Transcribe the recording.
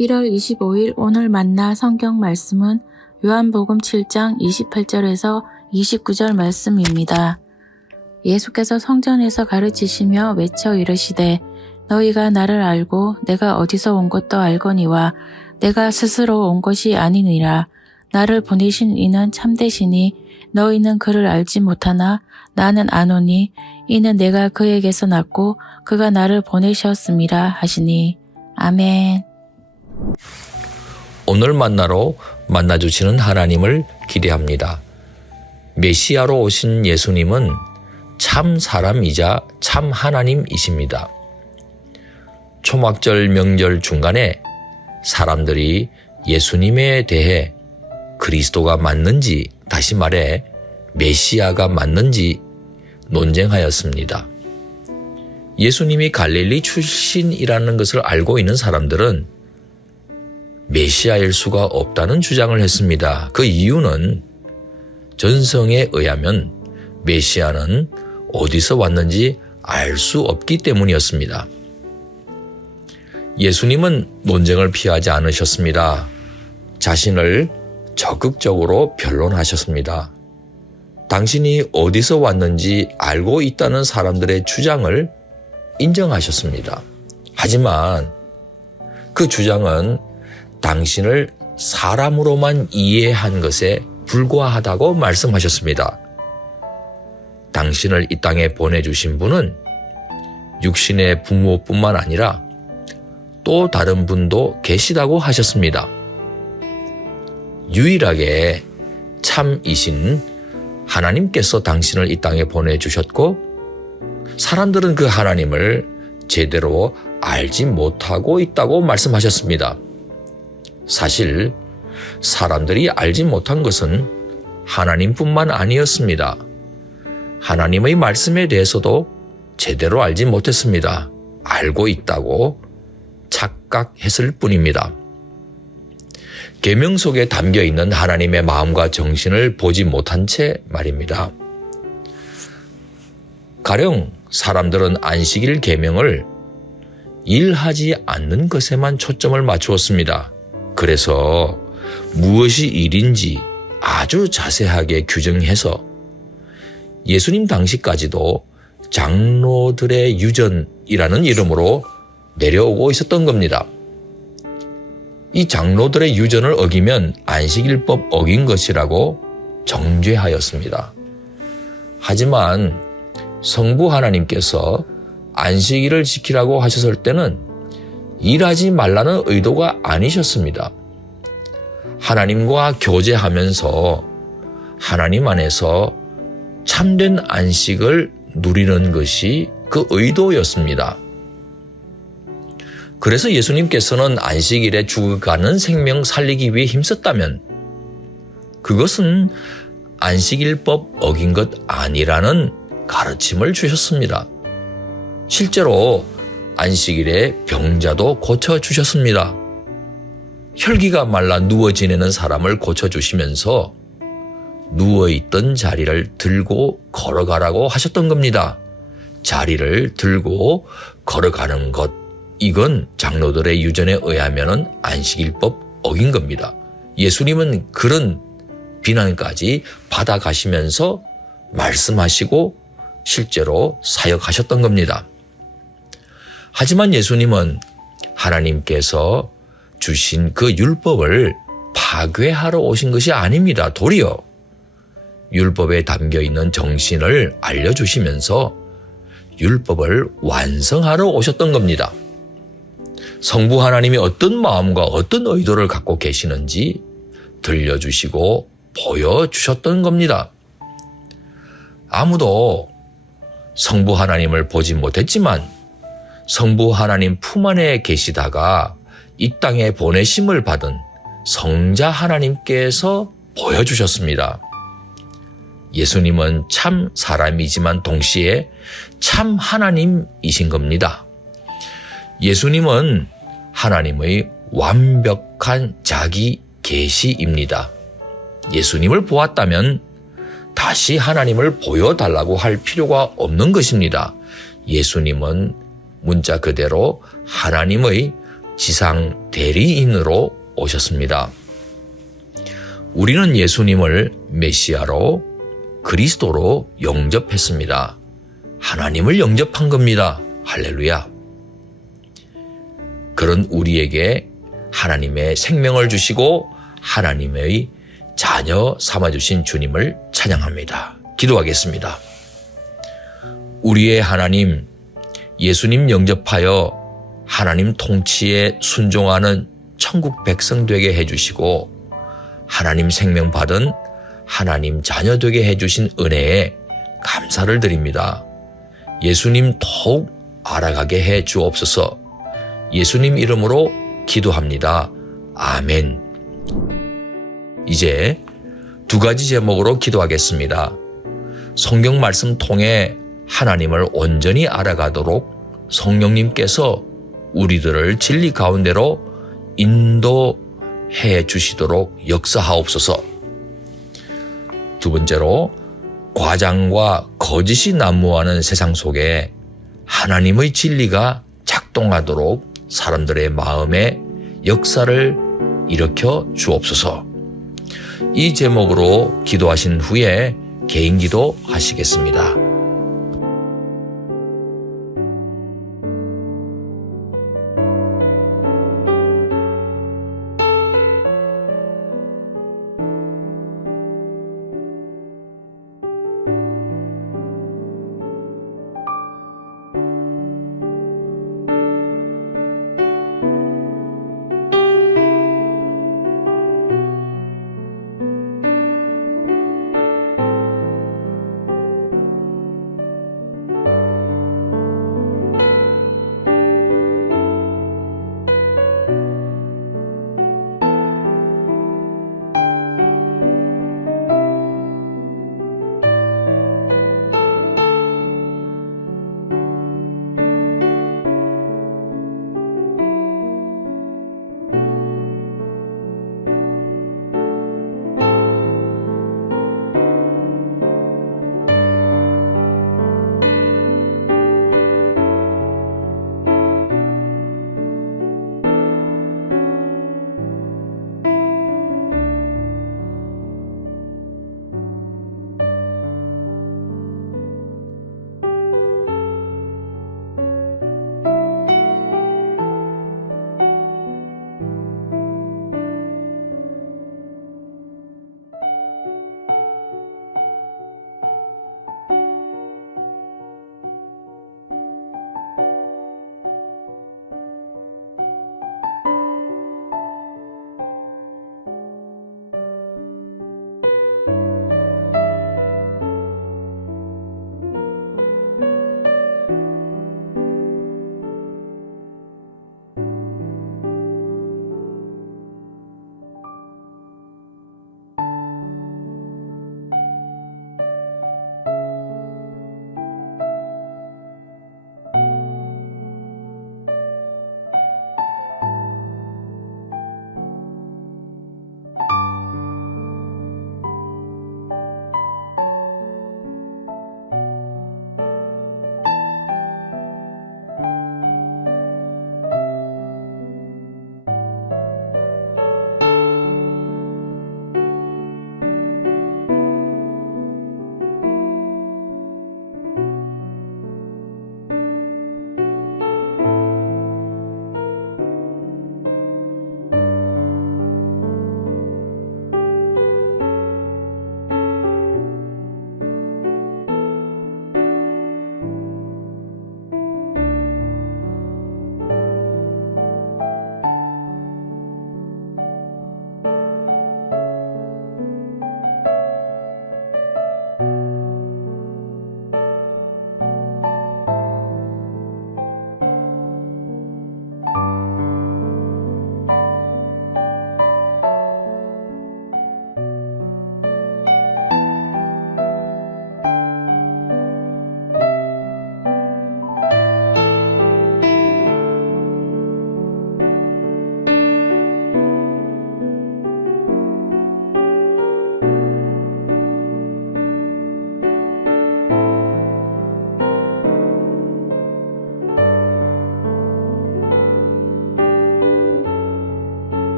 1월 25일 오늘 만나 성경 말씀은 요한복음 7장 28절에서 29절 말씀입니다. 예수께서 성전에서 가르치시며 외쳐 이르시되 너희가 나를 알고 내가 어디서 온 것도 알거니와 내가 스스로 온 것이 아니니라. 나를 보내신 이는 참되시니 너희는 그를 알지 못하나 나는 아노니 이는 내가 그에게서 났고 그가 나를 보내셨음이라 하시니. 아멘. 오늘 만나러 만나주시는 하나님을 기대합니다. 메시아로 오신 예수님은 참 사람이자 참 하나님이십니다. 초막절 명절 중간에 사람들이 예수님에 대해 그리스도가 맞는지, 다시 말해 메시아가 맞는지 논쟁하였습니다. 예수님이 갈릴리 출신이라는 것을 알고 있는 사람들은 메시아일 수가 없다는 주장을 했습니다. 그 이유는 전성에 의하면 메시아는 어디서 왔는지 알 수 없기 때문이었습니다. 예수님은 논쟁을 피하지 않으셨습니다. 자신을 적극적으로 변론하셨습니다. 당신이 어디서 왔는지 알고 있다는 사람들의 주장을 인정하셨습니다. 하지만 그 주장은 당신을 사람으로만 이해한 것에 불과하다고 말씀하셨습니다. 당신을 이 땅에 보내주신 분은 육신의 부모뿐만 아니라 또 다른 분도 계시다고 하셨습니다. 유일하게 참이신 하나님께서 당신을 이 땅에 보내주셨고 사람들은 그 하나님을 제대로 알지 못하고 있다고 말씀하셨습니다. 사실 사람들이 알지 못한 것은 하나님뿐만 아니었습니다. 하나님의 말씀에 대해서도 제대로 알지 못했습니다. 알고 있다고 착각했을 뿐입니다. 계명 속에 담겨 있는 하나님의 마음과 정신을 보지 못한 채 말입니다. 가령 사람들은 안식일 계명을 일하지 않는 것에만 초점을 맞추었습니다. 그래서 무엇이 일인지 아주 자세하게 규정해서 예수님 당시까지도 장로들의 유전이라는 이름으로 내려오고 있었던 겁니다. 이 장로들의 유전을 어기면 안식일법 어긴 것이라고 정죄하였습니다. 하지만 성부 하나님께서 안식일을 지키라고 하셨을 때는 일하지 말라는 의도가 아니셨습니다. 하나님과 교제하면서 하나님 안에서 참된 안식을 누리는 것이 그 의도였습니다. 그래서 예수님께서는 안식일에 죽어가는 생명 살리기 위해 힘썼다면 그것은 안식일법 어긴 것 아니라는 가르침을 주셨습니다. 실제로 안식일에 병자도 고쳐주셨습니다. 혈기가 말라 누워 지내는 사람을 고쳐주시면서 누워있던 자리를 들고 걸어가라고 하셨던 겁니다. 자리를 들고 걸어가는 것, 이건 장로들의 유전에 의하면 안식일법 어긴 겁니다. 예수님은 그런 비난까지 받아가시면서 말씀하시고 실제로 사역하셨던 겁니다. 하지만 예수님은 하나님께서 주신 그 율법을 파괴하러 오신 것이 아닙니다. 도리어 율법에 담겨있는 정신을 알려주시면서 율법을 완성하러 오셨던 겁니다. 성부 하나님이 어떤 마음과 어떤 의도를 갖고 계시는지 들려주시고 보여주셨던 겁니다. 아무도 성부 하나님을 보지 못했지만 성부 하나님 품 안에 계시다가 이 땅에 보내심을 받은 성자 하나님께서 보여주셨습니다. 예수님은 참 사람이지만 동시에 참 하나님이신 겁니다. 예수님은 하나님의 완벽한 자기 계시입니다. 예수님을 보았다면 다시 하나님을 보여달라고 할 필요가 없는 것입니다. 예수님은 문자 그대로 하나님의 지상 대리인으로 오셨습니다. 우리는 예수님을 메시아로 그리스도로 영접했습니다. 하나님을 영접한 겁니다. 할렐루야. 그런 우리에게 하나님의 생명을 주시고 하나님의 자녀 삼아주신 주님을 찬양합니다. 기도하겠습니다. 우리의 하나님, 예수님 영접하여 하나님 통치에 순종하는 천국 백성 되게 해주시고 하나님 생명 받은 하나님 자녀 되게 해주신 은혜에 감사를 드립니다. 예수님 더욱 알아가게 해 주옵소서. 예수님 이름으로 기도합니다. 아멘. 이제 두 가지 제목으로 기도하겠습니다. 성경 말씀 통해 하나님을 온전히 알아가도록 성령님께서 우리들을 진리 가운데로 인도해 주시도록 역사하옵소서. 두 번째로 과장과 거짓이 난무하는 세상 속에 하나님의 진리가 작동하도록 사람들의 마음에 역사를 일으켜 주옵소서. 이 제목으로 기도하신 후에 개인 기도 하시겠습니다.